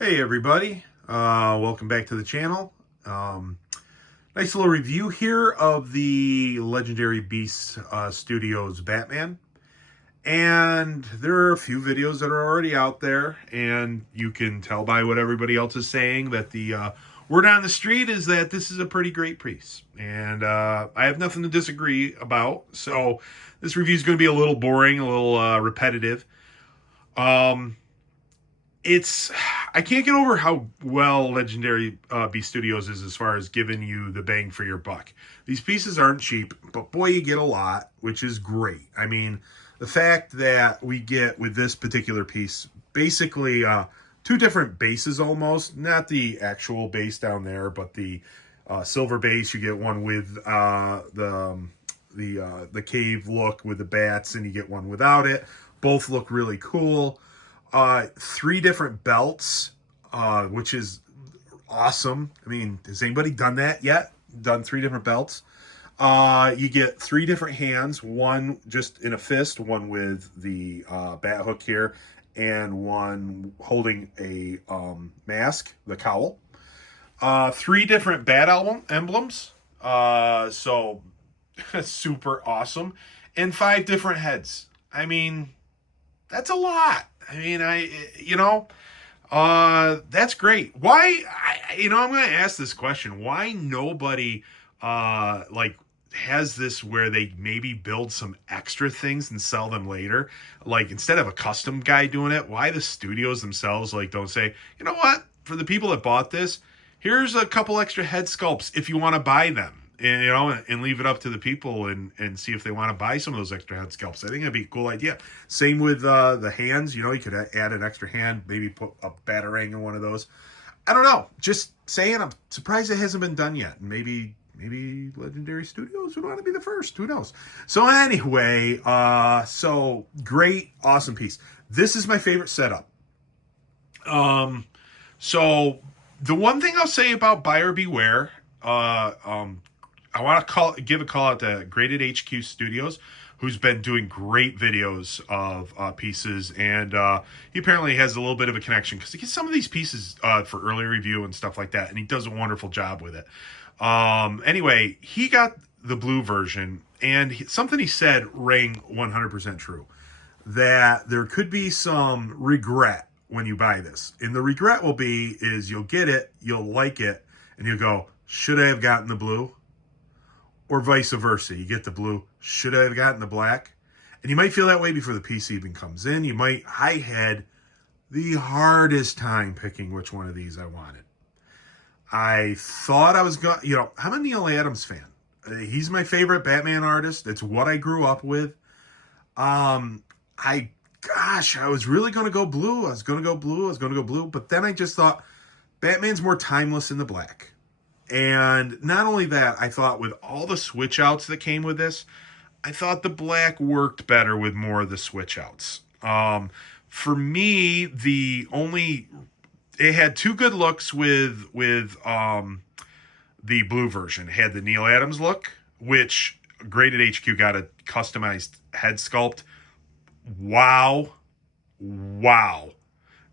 Hey everybody, welcome back to the channel. Nice little review here of the Legendary Beast Studios Batman. And there are a few videos that are already out there, and you can tell by what everybody else is saying that the word on the street is that this is a pretty great piece. And I have nothing to disagree about, so this review is going to be a little boring, a little repetitive. It's I can't get over how well Legendary Beast Studios is as far as giving you the bang for your buck. These pieces aren't cheap, but boy, you get a lot, which is great. I mean, the fact that we get with this particular piece, basically two different bases almost, not the actual base down there, but the silver base. You get one with the cave look with the bats, and you get one without it. Both look really cool. Three different belts, which is awesome. I mean, has anybody done that yet? Done three different belts? You get three different hands, one just in a fist, one with the bat hook here, and one holding a mask, the cowl. Three different bat emblems, so super awesome, and five different heads. I mean, that's a lot. I mean, that's great. Why, I'm going to ask this question. Why nobody, has this where they maybe build some extra things and sell them later? Like, instead of a custom guy doing it, why the studios themselves, don't say, you know what? For the people that bought this, here's a couple extra head sculpts if you want to buy them. And leave it up to the people and see if they want to buy some of those extra head sculpts. I think that'd be a cool idea. Same with the hands. You could add an extra hand, maybe put a batarang in one of those. I don't know. Just saying, I'm surprised it hasn't been done yet. Maybe Legendary Studios would want to be the first. Who knows? So anyway, so great, awesome piece. This is my favorite setup. So the one thing I'll say about buyer beware, I want to give a call out to Graded HQ Studios, who's been doing great videos of pieces, and he apparently has a little bit of a connection because he gets some of these pieces for early review and stuff like that, and he does a wonderful job with it. Anyway, he got the blue version, and something he said rang 100% true, that there could be some regret when you buy this. And the regret will be is you'll get it, you'll like it, and you'll go, should I have gotten the blue? Or vice versa. You get the blue, should I have gotten the black? And you might feel that way before the piece even comes in. I had the hardest time picking which one of these I wanted. I thought I was going, I'm a Neil Adams fan. He's my favorite Batman artist. It's what I grew up with. I was really going to go blue. I was going to go blue. But then I just thought, Batman's more timeless in the black. And not only that, I thought with all the switch outs that came with this, I thought the black worked better with more of the switch outs. For me, it had two good looks with the blue version. It had the Neil Adams look, which Graded HQ got a customized head sculpt. Wow.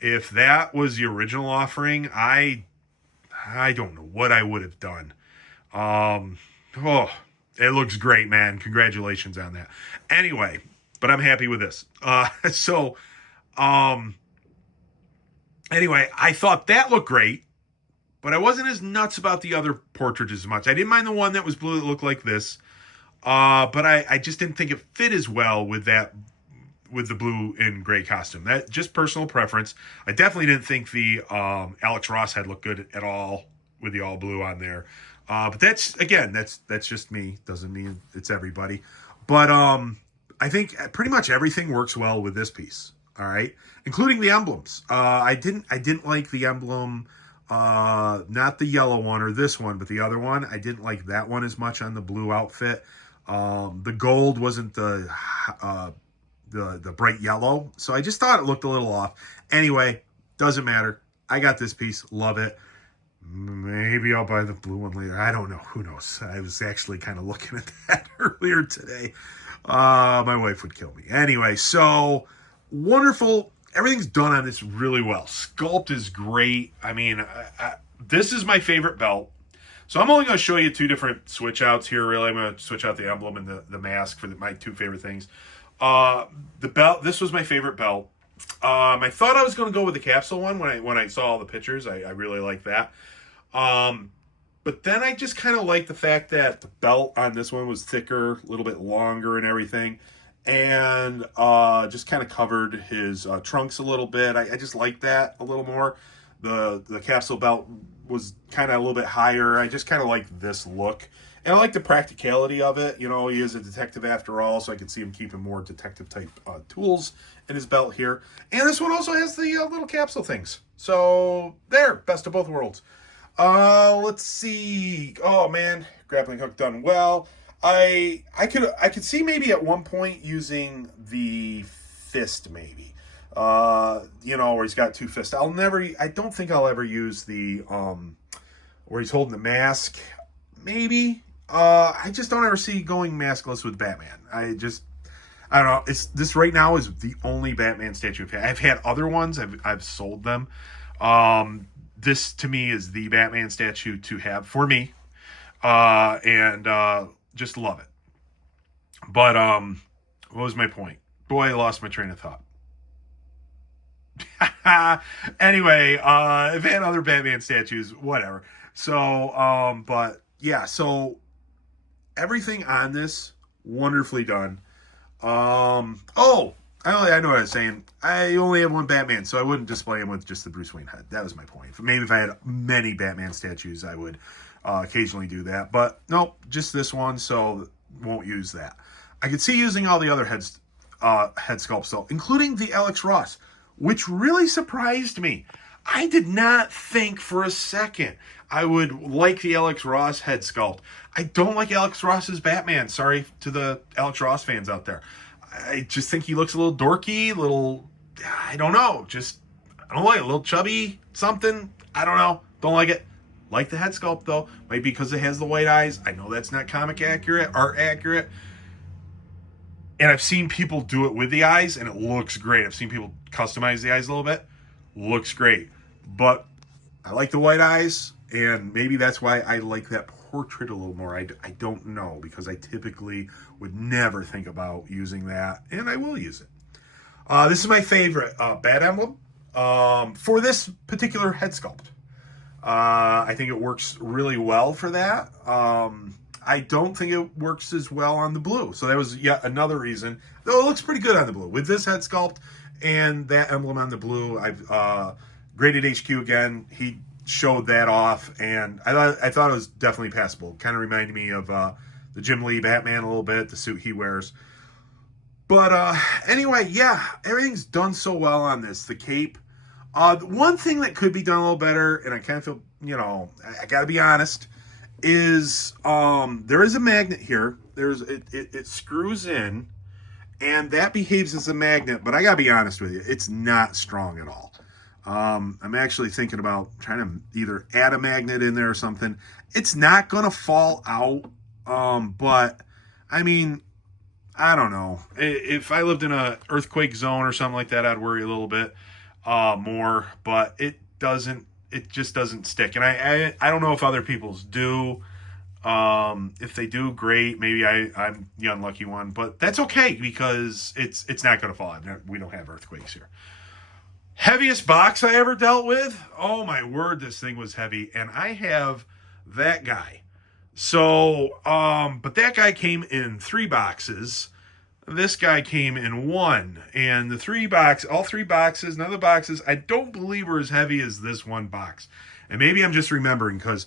If that was the original offering, I don't know what I would have done. It looks great, man. Congratulations on that. Anyway, but I'm happy with this. Anyway, I thought that looked great, but I wasn't as nuts about the other portraits as much. I didn't mind the one that was blue that looked like this, but I just didn't think it fit as well with the blue and gray costume. That just personal preference. I definitely didn't think the Alex Ross head looked good at all with the all blue on there. But that's just me. Doesn't mean it's everybody. But I think pretty much everything works well with this piece. All right, including the emblems. I didn't like the emblem, not the yellow one or this one, but the other one. I didn't like that one as much on the blue outfit. The gold wasn't the bright yellow. So I just thought it looked a little off. Anyway, doesn't matter. I got this piece. Love it. Maybe I'll buy the blue one later. I don't know. Who knows? I was actually kind of looking at that earlier today. My wife would kill me. Anyway, so wonderful, everything's done on this really well. Sculpt is great. I mean, this is my favorite belt. So I'm only going to show you two different switch outs here. Really, I'm going to switch out the emblem and the mask for my two favorite things. The belt. This was my favorite belt. I thought I was going to go with the capsule one when I saw all the pictures. I really like that. But then I just kind of like the fact that the belt on this one was thicker, a little bit longer and everything. And just kind of covered his trunks a little bit. I just like that a little more. The capsule belt was kind of a little bit higher. I just kind of like this look. And I like the practicality of it. You know, he is a detective after all, so I could see him keeping more detective-type tools in his belt here. And this one also has the little capsule things. So, there, best of both worlds. Let's see. Oh, man, grappling hook done well. I could see maybe at one point using the fist, maybe. You know, where he's got two fists. I don't think I'll ever use the, where he's holding the mask. Maybe. I just don't ever see going maskless with Batman. I don't know. This right now is the only Batman statue I've had. I've had other ones. I've sold them. This to me is the Batman statue to have for me. And just love it. But what was my point? Boy, I lost my train of thought. Anyway, I've had other Batman statues, whatever. So, but yeah, so everything on this, wonderfully done. Oh, I know what I was saying. I only have one Batman, so I wouldn't display him with just the Bruce Wayne head. That was my point. Maybe if I had many Batman statues, I would occasionally do that. But nope, just this one, so won't use that. I could see using all the other head sculpts, though, including the Alex Ross, which really surprised me. I did not think for a second I would like the Alex Ross head sculpt. I don't like Alex Ross's Batman. Sorry to the Alex Ross fans out there. I just think he looks a little dorky, I don't know. I don't like it. A little chubby, something. I don't know. Don't like it. Like the head sculpt, though. Maybe because it has the white eyes. I know that's not comic accurate, art accurate. And I've seen people do it with the eyes, and it looks great. I've seen people customize the eyes a little bit. Looks great. But I like the white eyes, and maybe that's why I like that portrait a little more. I don't know, because I typically would never think about using that, and I will use it. This is my favorite Bat emblem for this particular head sculpt. I think it works really well for that. I don't think it works as well on the blue. So that was yet another reason. Though it looks pretty good on the blue. With this head sculpt and that emblem on the blue, I've graded HQ again. He showed that off, and I thought it was definitely passable. Kind of reminded me of the Jim Lee Batman a little bit, the suit he wears. But anyway, yeah, everything's done so well on this. The cape. One thing that could be done a little better, and I kind of feel, I got to be honest, is there is a magnet here. It screws in, and that behaves as a magnet, but I got to be honest with you, it's not strong at all. I'm actually thinking about trying to either add a magnet in there or something. It's not going to fall out, but, I mean, I don't know. If I lived in an earthquake zone or something like that, I'd worry a little bit more, but it just doesn't stick. And I don't know if other people's do. If they do, great. Maybe I'm the unlucky one, but that's okay because it's not going to fall. We don't have earthquakes here. Heaviest box I ever dealt with. Oh my word, this thing was heavy. And I have that guy. So, but that guy came in 3 boxes. This guy came in 1. And all 3 boxes, none of the boxes, I don't believe were as heavy as this one box. And maybe I'm just remembering because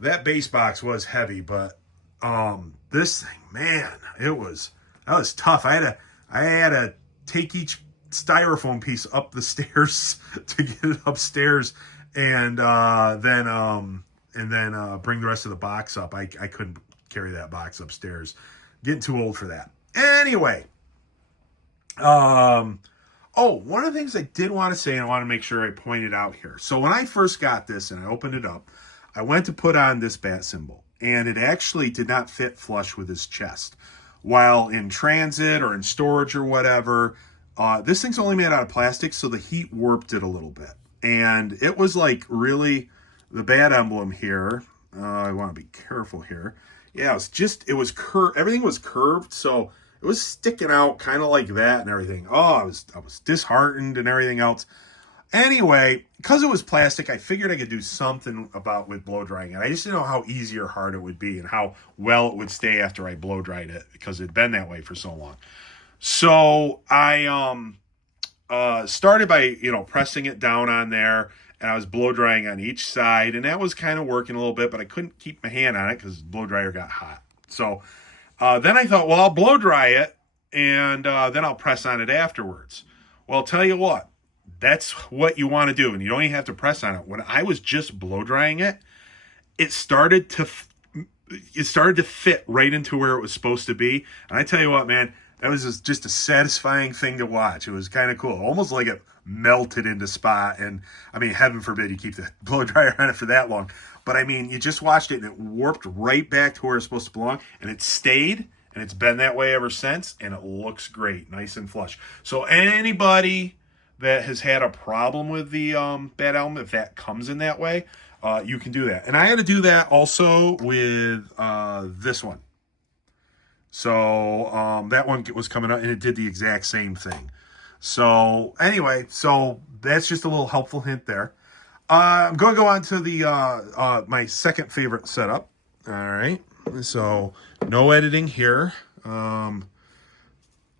that base box was heavy, but this thing, man, that was tough. I had to take each styrofoam piece up the stairs to get it upstairs, and then bring the rest of the box up. I couldn't carry that box upstairs. Getting too old for that. Anyway, one of the things I did want to say, and I want to make sure I pointed out here. So when I first got this and I opened it up, I went to put on this bat symbol, and it actually did not fit flush with his chest. While in transit or in storage or whatever, This thing's only made out of plastic, so the heat warped it a little bit. And it was like really the bad emblem here. I want to be careful here. Yeah, it was curved. Everything was curved, so it was sticking out kind of like that and everything. Oh, I was disheartened and everything else. Anyway, because it was plastic, I figured I could do something about with blow drying it. I just didn't know how easy or hard it would be and how well it would stay after I blow dried it because it'd been that way for so long. So I started by pressing it down on there, and I was blow drying on each side, and that was kind of working a little bit, but I couldn't keep my hand on it because the blow dryer got hot. So then I thought, well, I'll blow dry it, and then I'll press on it afterwards. Well, I'll tell you what, that's what you want to do, and you don't even have to press on it. When I was just blow drying it, it started to fit right into where it was supposed to be. And I tell you what, man, that was just a satisfying thing to watch. It was kind of cool, almost like it melted into spot. And I mean, heaven forbid you keep the blow dryer on it for that long. But I mean, you just watched it and it warped right back to where it's supposed to belong, and it stayed. And it's been that way ever since, and it looks great, nice and flush. So anybody that has had a problem with the bad element, if that comes in that way, you can do that. And I had to do that also with this one. So that one was coming up, and it did the exact same thing. So anyway, so that's just a little helpful hint there. I'm going to go on to the my second favorite setup. All right. So no editing here.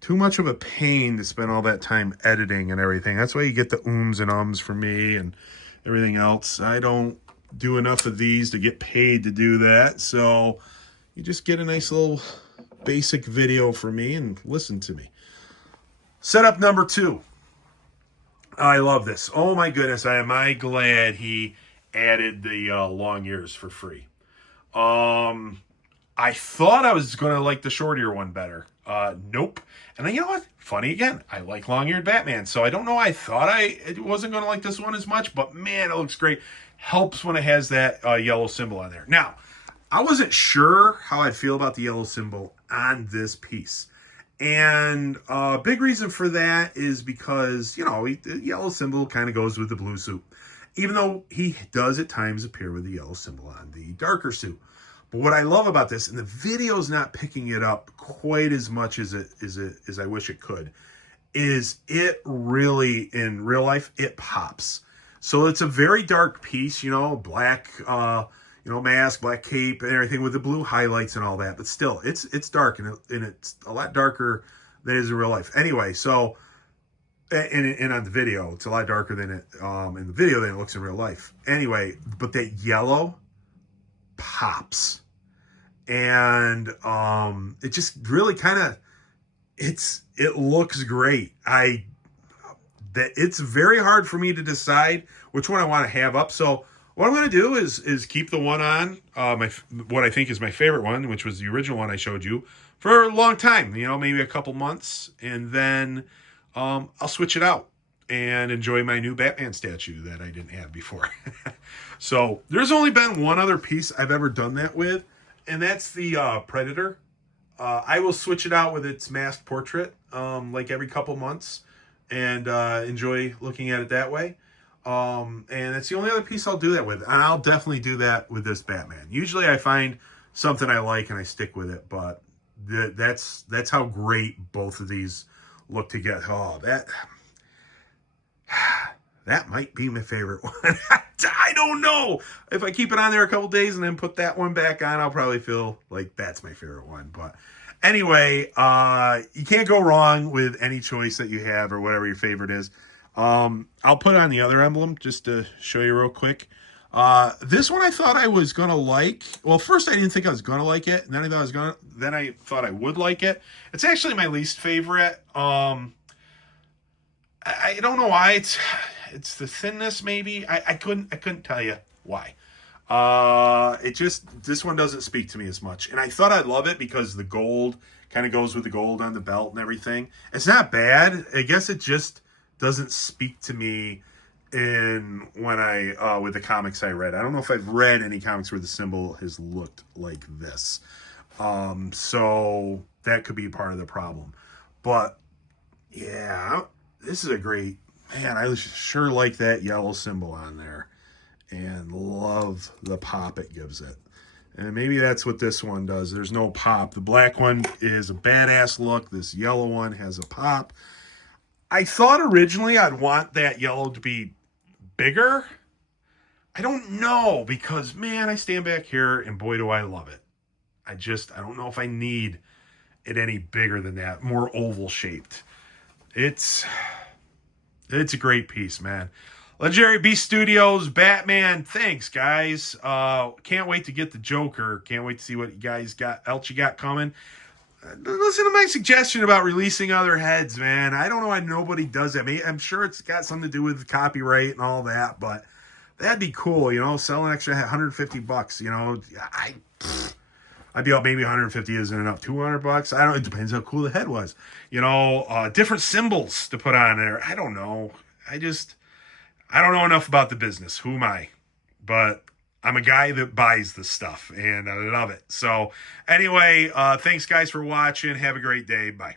Too much of a pain to spend all that time editing and everything. That's why you get the ums and ums from me and everything else. I don't do enough of these to get paid to do that. So you just get a nice little basic video from me and listen to me. Setup number 2. I love this. Oh my goodness, am I glad he added the long ears for free. I thought I was going to like the short ear one better. Nope. And then, you know what? Funny again. I like long-eared Batman. So I don't know. I thought I wasn't going to like this one as much. But, man, it looks great. Helps when it has that yellow symbol on there. Now, I wasn't sure how I'd feel about the yellow symbol on this piece. And a big reason for that is because, the yellow symbol kind of goes with the blue suit. Even though he does at times appear with the yellow symbol on the darker suit. But what I love about this, and the video's not picking it up quite as much as I wish it could, is it really, in real life, it pops. So it's a very dark piece, black, mask, black cape, and everything with the blue highlights and all that. But still, it's dark, and it's a lot darker than it is in real life. Anyway, so, and on the video, it's a lot darker than it in the video than it looks in real life. Anyway, but that yellow pops. And it just really kind of it looks great. It's very hard for me to decide which one I want to have up. So what I'm going to do is keep the one on what I think is my favorite one, which was the original one I showed you, for a long time, maybe a couple months, and then I'll switch it out and enjoy my new Batman statue that I didn't have before. So there's only been one other piece I've ever done that with, and that's the Predator. I will switch it out with its masked portrait like every couple months and enjoy looking at it that way. And it's the only other piece I'll do that with. And I'll definitely do that with this Batman. Usually I find something I like and I stick with it, but that's how great both of these look together. Oh, that might be my favorite one. I don't know. If I keep it on there a couple days and then put that one back on, I'll probably feel like that's my favorite one. But anyway, you can't go wrong with any choice that you have or whatever your favorite is. I'll put on the other emblem just to show you real quick. This one I thought I was gonna like. Well, first I didn't think I was gonna like it, and then I thought I would like it. It's actually my least favorite. I don't know why. It's the thinness, maybe. I couldn't tell you why. This one doesn't speak to me as much. And I thought I'd love it because the gold kind of goes with the gold on the belt and everything. It's not bad. I guess it just doesn't speak to me with the comics I read. I don't know if I've read any comics where the symbol has looked like this. So that could be part of the problem. But Yeah, this is a great, man, I sure like that yellow symbol on there and love the pop it gives it. And maybe that's what this one does. There's no pop. The black one is a badass look. This yellow one has a pop. I thought originally I'd want that yellow to be bigger. I don't know because, man, I stand back here and boy, do I love it. I don't know if I need it any bigger than that, more oval shaped. It's It's a great piece, man. Legendary Beast Studios, Batman. Thanks, guys. Can't wait to get the Joker. Can't wait to see what you guys got else you got coming. Listen to my suggestion about releasing other heads, man. I don't know why nobody does that. I'm sure it's got something to do with copyright and all that, but that'd be cool, sell an extra $150, I'd be out maybe 150 isn't enough. $200, I don't know. It depends how cool the head was. Different symbols to put on there. I don't know. I don't know enough about the business. Who am I? But I'm a guy that buys this stuff and I love it. So anyway, thanks guys for watching. Have a great day. Bye.